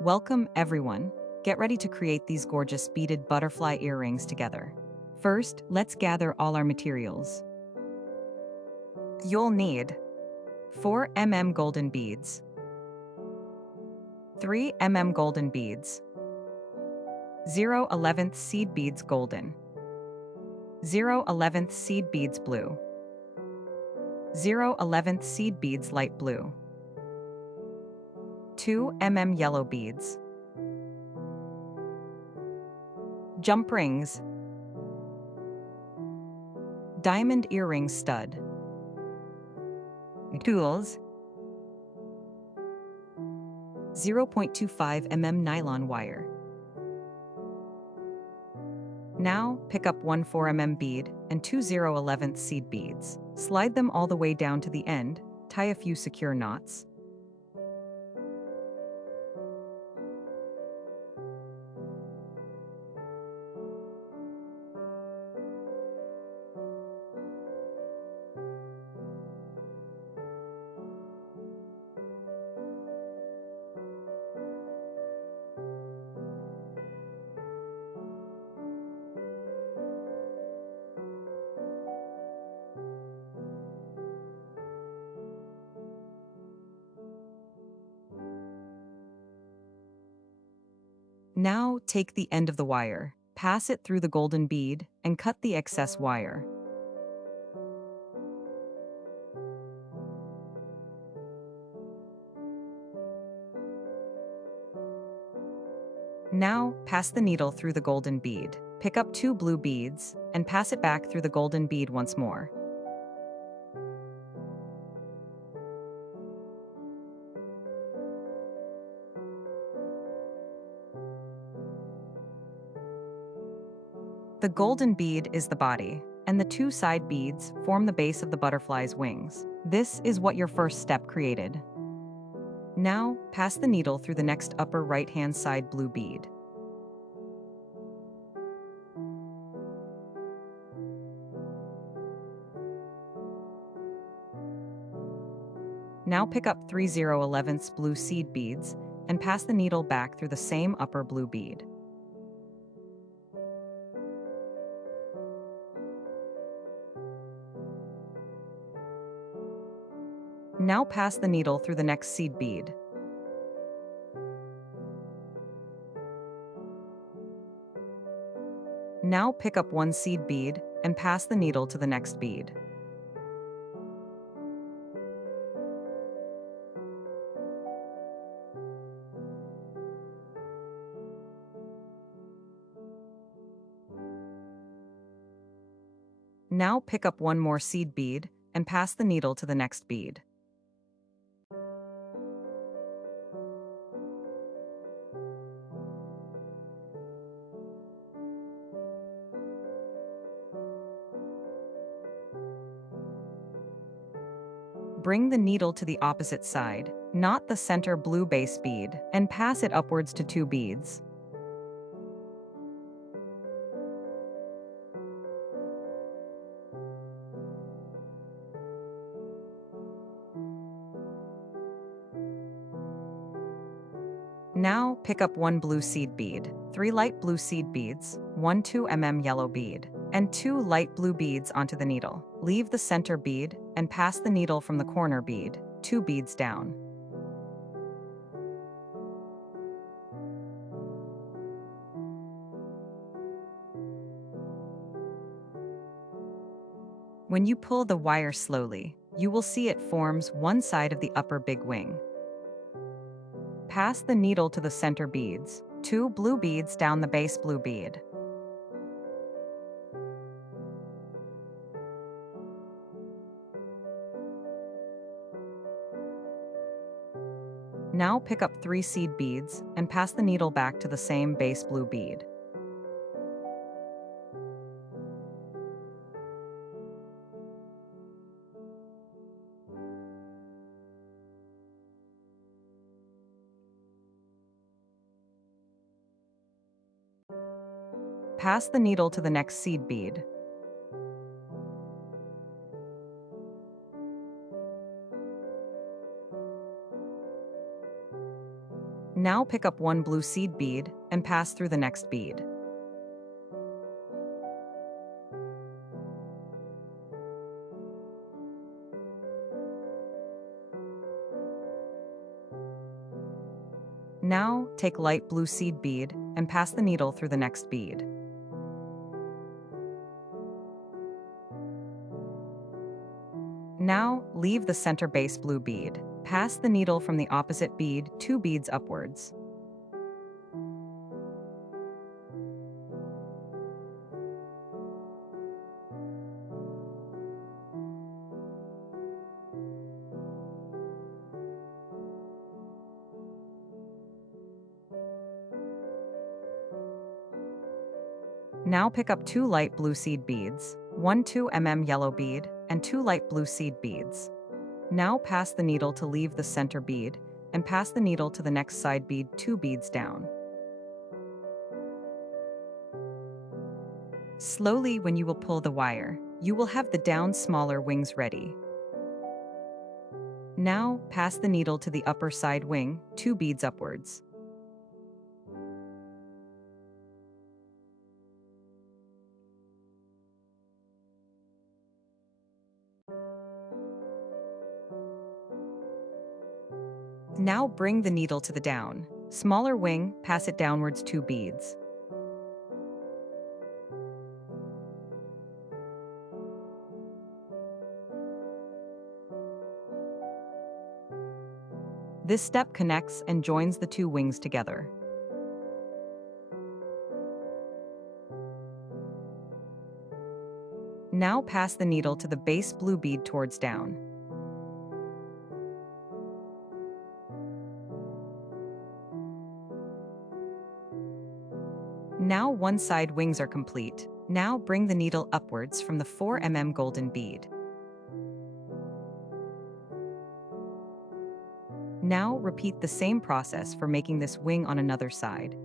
Welcome, everyone. Get ready to create these gorgeous beaded butterfly earrings together. First, let's gather all our materials. You'll need 4 mm golden beads, 3 mm golden beads, 0/11 seed beads golden, 0/11 seed beads blue, 0/11 seed beads light blue, 2 mm yellow beads, jump rings, diamond earring stud, tools, 0.25 mm nylon wire. Now, pick up one 4 mm bead and two 0/11 seed beads. Slide them all the way down to the end, tie a few secure knots. Now, take the end of the wire, pass it through the golden bead, and cut the excess wire. Now, pass the needle through the golden bead. Pick up two blue beads, and pass it back through the golden bead once more. The golden bead is the body, and the two side beads form the base of the butterfly's wings. This is what your first step created. Now, pass the needle through the next upper right-hand side blue bead. Now pick up 3 0/11 blue seed beads and pass the needle back through the same upper blue bead. Now pass the needle through the next seed bead. Now pick up one seed bead and pass the needle to the next bead. Now pick up one more seed bead and pass the needle to the next bead. Bring the needle to the opposite side, not the center blue base bead, and pass it upwards to two beads. Now pick up one blue seed bead, three light blue seed beads, one 2 mm yellow bead, and two light blue beads onto the needle. Leave the center bead and pass the needle from the corner bead, two beads down. When you pull the wire slowly, you will see it forms one side of the upper big wing. Pass the needle to the center beads, two blue beads down the base blue bead. Now pick up three seed beads and pass the needle back to the same base blue bead. Pass the needle to the next seed bead. Now pick up one blue seed bead and pass through the next bead. Now take light blue seed bead and pass the needle through the next bead. Now leave the center base blue bead. Pass the needle from the opposite bead 2 beads upwards. Now pick up 2 light blue seed beads, one 2 mm yellow bead, and 2 light blue seed beads. Now pass the needle to leave the center bead, and pass the needle to the next side bead 2 beads down. Slowly, when you will pull the wire, you will have the down smaller wings ready. Now pass the needle to the upper side wing 2 beads upwards. Now bring the needle to the down. Smaller wing, pass it downwards 2 beads. This step connects and joins the 2 wings together. Now pass the needle to the base blue bead towards down. Now one side wings are complete. Now bring the needle upwards from the 4 mm golden bead. Now repeat the same process for making this wing on another side.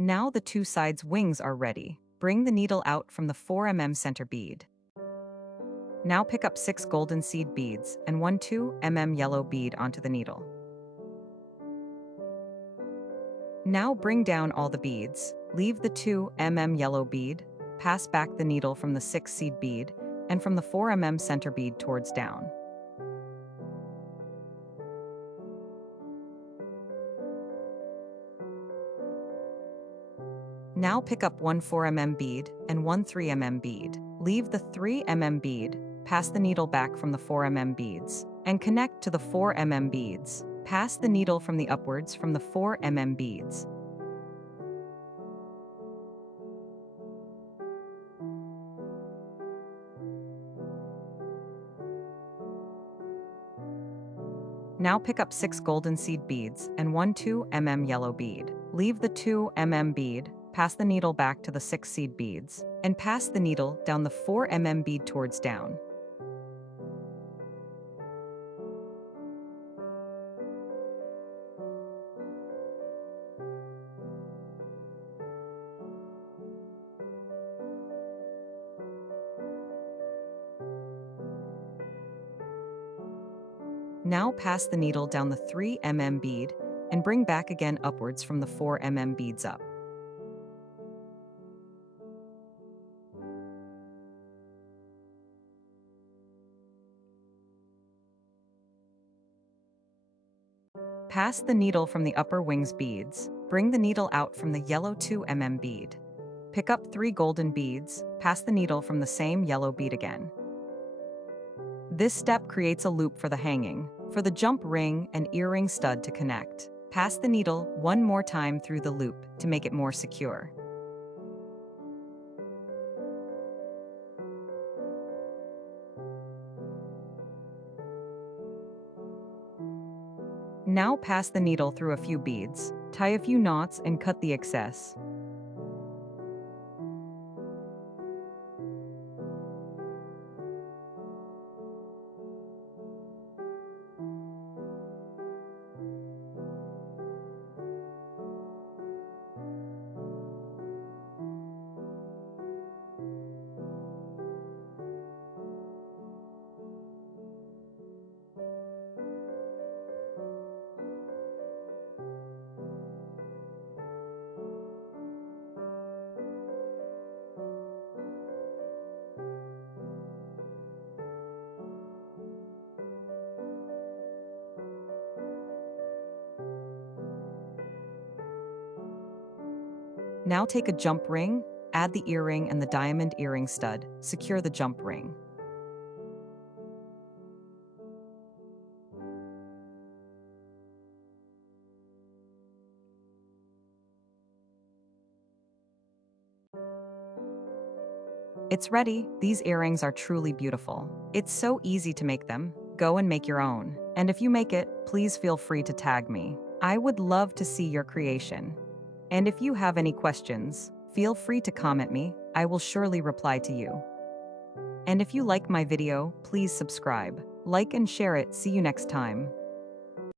Now the two sides wings are ready. Bring the needle out from the 4 mm center bead. Now pick up 6 golden seed beads and 1 2 mm yellow bead onto the needle. Now bring down all the beads, leave the 2 mm yellow bead, pass back the needle from the 6 seed bead, and from the 4 mm center bead towards down. Now pick up 1 4 mm bead and 1 3 mm bead. Leave the 3 mm bead, pass the needle back from the 4 mm beads, and connect to the 4 mm beads. Pass the needle from the upwards from the 4 mm beads. Now pick up 6 golden seed beads and 1 2 mm yellow bead. Leave the 2 mm bead, pass the needle back to the 6 seed beads, and pass the needle down the 4 mm bead towards down. Now pass the needle down the 3 mm bead and bring back again upwards from the 4 mm beads up. Pass the needle from the upper wings beads. Bring the needle out from the yellow 2 mm bead. Pick up 3 golden beads, pass the needle from the same yellow bead again. This step creates a loop for the hanging. For the jump ring and earring stud to connect, pass the needle one more time through the loop to make it more secure. Now pass the needle through a few beads, tie a few knots and cut the excess. Now take a jump ring, add the earring and the diamond earring stud, secure the jump ring. It's ready. These earrings are truly beautiful. It's so easy to make them. Go and make your own. And if you make it, please feel free to tag me. I would love to see your creation. And if you have any questions, feel free to comment me. I will surely reply to you. And if you like my video, please subscribe, like and share it. See you next time.